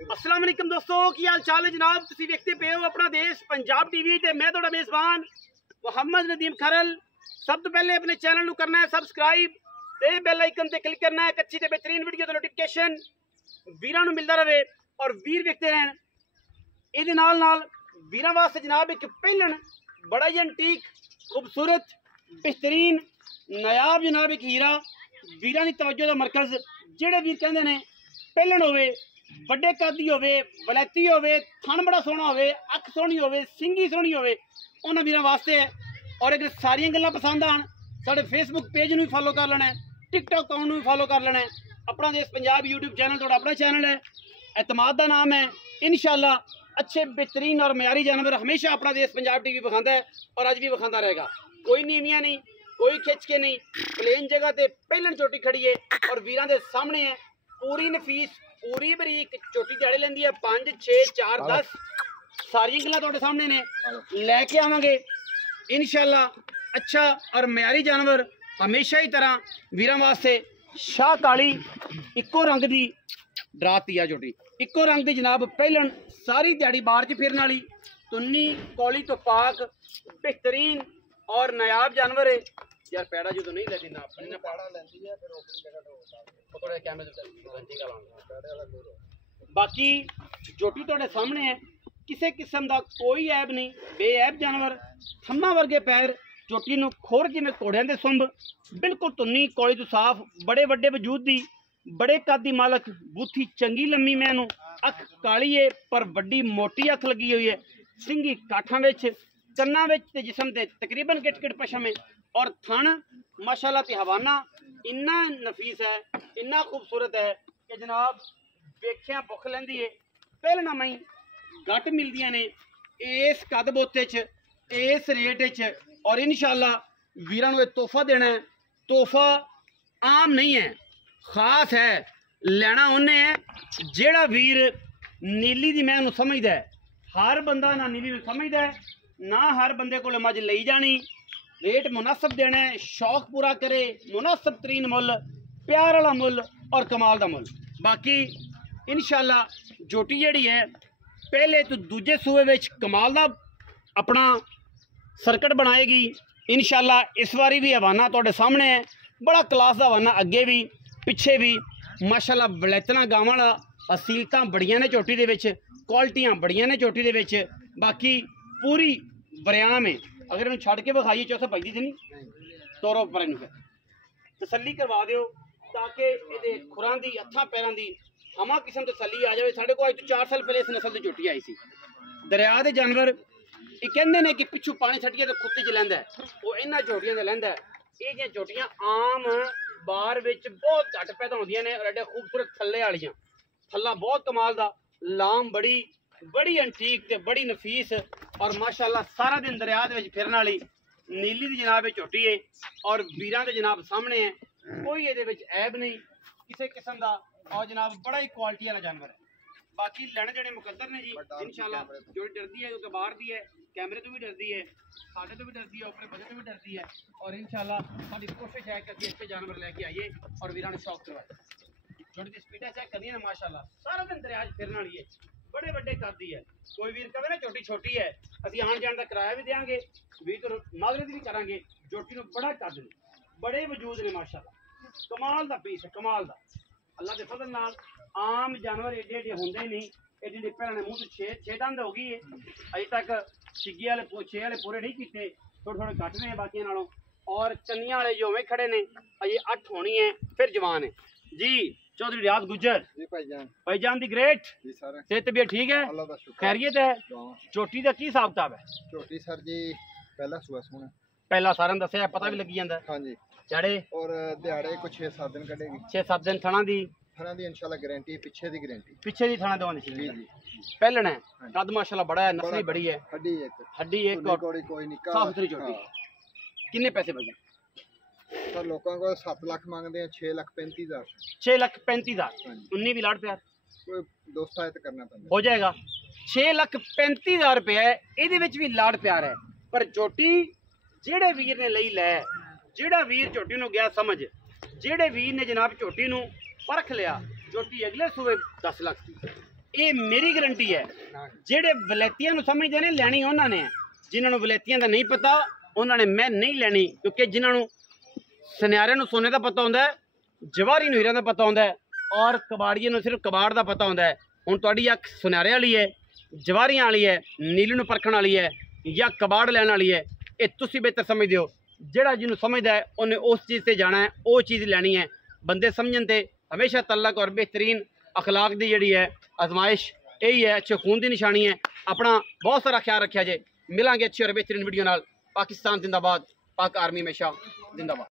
अस्सलाम वालेकुम दोस्तों, की हाल चाल है जनाब। तुसीं देखते पे हो अपना देश पंजाब टीवी ते मैं तुहाडा मेज़बान मुहम्मद नदीम खरल। सब तो पहले अपने चैनल नूं करना है सबसक्राइब ते बेल आइकन ते क्लिक करना है। अच्छी ते बेहतरीन वीडियो दा नोटिफिकेशन वीरां नूं मिलदा रहे और वीर देखते रहन। इहदे नाल नाल वीरां वास्ते जनाब एक पहलन बड़ा ही एंटीक खूबसूरत बेहतरीन नायाब जनाब एक हीरा वीरां दी तवज्जो दा मरकज़। जिहड़े वीर कहंदे ने पहलन होवे ਵੱਡੇ ਕਾਦੀ ਹੋਵੇ ਵਲੈਤੀ ਹੋਵੇ ਥਣ ਬੜਾ ਸੋਹਣਾ ਹੋਵੇ ਅੱਖ ਸੋਹਣੀ ਹੋਵੇ ਸਿੰਗੀ ਸੋਹਣੀ ਹੋਵੇ ਉਹਨਾਂ ਵੀਰਾਂ ਵਾਸਤੇ ਹੈ। ਔਰ ਅਗਰ ਸਾਰੀਆਂ ਗੱਲਾਂ ਪਸੰਦ ਆਣ ਸਾਡੇ ਫੇਸਬੁੱਕ ਪੇਜ ਨੂੰ ਵੀ ਫਾਲੋ ਕਰ ਲੈਣਾ ਹੈ, ਟਿਕਟੌਕ ਅਕਾਊਂਟ ਨੂੰ ਵੀ ਫਾਲੋ ਕਰ ਲੈਣਾ ਹੈ। ਆਪਣਾ ਦੇਸ਼ ਪੰਜਾਬ यूट्यूब ਚੈਨਲ ਤੁਹਾਡਾ ਆਪਣਾ ਚੈਨਲ ਹੈ, एतमाद ਦਾ ਨਾਮ है। इंशाअल्लाह अच्छे बेहतरीन और मयारी जानवर हमेशा अपना देश पंजाब टीवी विखाता है और अज भी विखाता रहेगा। कोई नीवियाँ नहीं, कोई खिंच के नहीं, प्लेन जगह ते पहलन चोटी खड़ी है और वीरां दे सामने है। पूरी नफीस पूरी बरीक चोटी दिहाड़ी लेंदी है 5 6 4 10 सारियां गल्लां तुहाडे सामने ने लैके आवांगे इंशाअल्लाह। अच्छा और मयारी जानवर हमेशा ही तरह वीरां वास्ते शाह काली इक्को रंग दी डराती है चोटी इक्को रंग दी जनाब। पहलन सारी दिहाड़ी बाहर च फिरन वाली तुन्नी कौली तो पाक बेहतरीन और नायाब जानवर है। यार पैड़ा जो तो नहीं लेती ना अपनी ना पैड़ा लेती है फिर ओपन जगह तो थोड़े कैमरे से बाकी चोटी थोड़े सामने है। किसी किस्म का कोई ऐब नहीं, बेऐब जानवर थम्मा वर्गे पैर चोटी नूं खोर जिवें घोड़ियां दे सुंभ बिल्कुल तुन्नी कोली तो साफ बड़े वड्डे वजूद दी बड़े कद दी मालक बूथी चंगी लम्मी मैनू अख काली है पर वड्डी मोटी अख लगी हुई है। सिंगी काठां विच कन्नां विच ते जिस्म ते तकरीबन किट किट पशम है और थण माशाअल्लाह ते हवाना इन्ना नफीस है इन्ना खूबसूरत है कि जनाब वेखिया भुख लैंदी है। पहलना मई घट मिलदियां ने इस कद बोते च इस रेट च और इंशाअल्लाह वीरां नूं तोहफा देना है। तोहफा आम नहीं है, खास है। लेना उन्हें है जेड़ा वीर नीली दी मैनू समझदा है। हर बंदा ना नीली नूं समझदा है ना हर बंदे कोल मज लई जानी। रेट मुनासिब देना है, शौक पूरा करे, मुनासिब तरीन मुल, प्यार वाला मुल और कमाल का मुल। बाकी इंशाअल्लाह जोटी जिहड़ी है पहले तो दूजे सूबे विच कमाल का अपना सर्कट बनाएगी इंशाअल्लाह। इस बारी भी हवाना तुहाडे सामने है, बड़ा क्लास का हवाना अगे भी पिछे भी माशाअल्लाह। वलैतना गावां दा असीलतां बड़ियां ने चोटी दे विच, क्वालिटियां बड़ियां ने चोटी दे विच। बाकी पूरी बरियाम है। अगर इन्हूं छड़ के विखाइए चौथा बजदी ते नहीं तोरो पर इन्हूं फिर तसल्ली करवा दिओ ताकि इहदे खुरां दी हत्थां पैरां दी हमा किस्म तसल्ली आ जाए। साढ़े को अज तो 4 साल पहले इस नस्ल की चोटी आई सी। दरिया के जानवर ये कहते हैं कि पिछू पानी छट्टिए तो खुत्ते च लैंदा है, वो इन्हां चोटियां ते लैंदा है। ये चोटियां आम बार विच बहुत घट पैदा होंदियां ने और एडे खूबसूरत थल्ले वालियां थल्ला बहुत कमाल दा लाम बड़ी बड़ी एंटीक ते बड़ी नफीस और माशाअल्लाह सारा दिन दरिया दे विच फिरन वाली नीली दी जनाब झोटी है और वीरां दे जनाब सामने है। कोई इहदे विच ऐब नहीं किसी किस्म दा और जनाब बड़ा ही क्वालिटी वाला जानवर है। बाकी लैने देने मुकद्दर ने जी इंशाअल्लाह। जो डरदी है क्योंकि बाहर दी है कैमरे तो भी डरदी है, साढ़े तो भी डरदी है, अपने बजट तो भी डरदी है और इंशाअल्लाह साडी कोशिश है कि अच्छे जानवर लेके आइए और वीरां नूं शौक करवाइए। छोटी दी स्पीड चेक करनी है ना माशाअल्लाह सारा दिन दरिया फिरन वाली है, बड़े बड़े करदी है। कोई वीर कहे ना छोटी छोटी है असीं आण जाण दा किराया भी देंगे वीर तो मागरे दी भी करांगे। जोटी नूं बड़ा कद ने बड़े वजूद ने माशाअल्लाह, कमाल दा पीस है कमाल दा। अल्लाह के फजल नाल आम जानवर एडे एडे होंदे नहीं। एडे एडे भैन मूँह तो 6 दंद हो गई है, अजे तक छिग्गी वाले 6 वाले पूरे नहीं किए, थोड़े थोड़े घट ने बाकियों नालों। और चन्नियां वाले जो में खड़े ने अजे 8 होनी है फिर जवान है जी। चौधरी रियाज गुज्जर जी भाईजान दी ग्रेट सेहत तबीयत ठीक है, खैरियत है। चोटी का की हिसाब किताब है? चोटी सर जी पहला सुआ सोना पहला सारा दसिया पता भी लगी जाता है। हाँ जी चढ़े और दिहाड़े को 6-7 दिन कटेगी 6-7 दिन थना दी इंशाल्लाह गारंटी पीछे दी थना दवानी जी जी। पहलन है कद माशाल्लाह बड़ा है, नस्ल बड़ी है, हड्डी एक कोई नहीं साफ सुथरी चोटी। किन्ने पैसे बचे सर? लोगों को 7 लाख मांगते हैं, 6,35,000 6,35,000 19 भी लाड़ प्यार कोई दोस्त आए तो करना पैंदा हो जाएगा। 6,35,000 रुपया है, ये भी लाड़ प्यार है। पर चोटी जेड़े वीर ने लई लै, जेड़ा वीर चोटी नूं गया समझ, जेड़े वीर ने जनाब चोटी नूं परख लिया, चोटी अगले सूबे 10 लाख की ये मेरी गारंटी है। जेडे वलैतियां नूं समझदे ने लैनी उन्होंने, जिन्होंने वलैतियां दा नहीं पता उन्होंने मैं नहीं लैनी, क्योंकि जिन्होंने सुनियारे नूं सोने का पता होंदा है, जवाहरी नूं हीरे दा पता होंदा है, और कबाड़िए नूं सिर्फ कबाड़ का पता होंदा है। हुण तुहाडी अख सुनियारे वाली है, जवाहरियां वाली है, नीली नूं परखण वाली है या कबाड़ लैण वाली है, ये तुसीं बेहतर समझदे हो। जिहड़ा जिन्हों समझदा है उन्हें उस चीज़ से जाना है, वो चीज़ लैनी है। बंदे समझण ते हमेशा तलक और बेहतरीन अखलाक की जिहड़ी है आजमाइश यही है, अच्छे खून की निशानी है। अपना बहुत सारा ख्याल रखा जे। मिलांगे अच्छी और बेहतरीन वीडियो नाल। पाकिस्तान जिंदाबाद, पाक आर्मी हमेशा जिंदाबाद।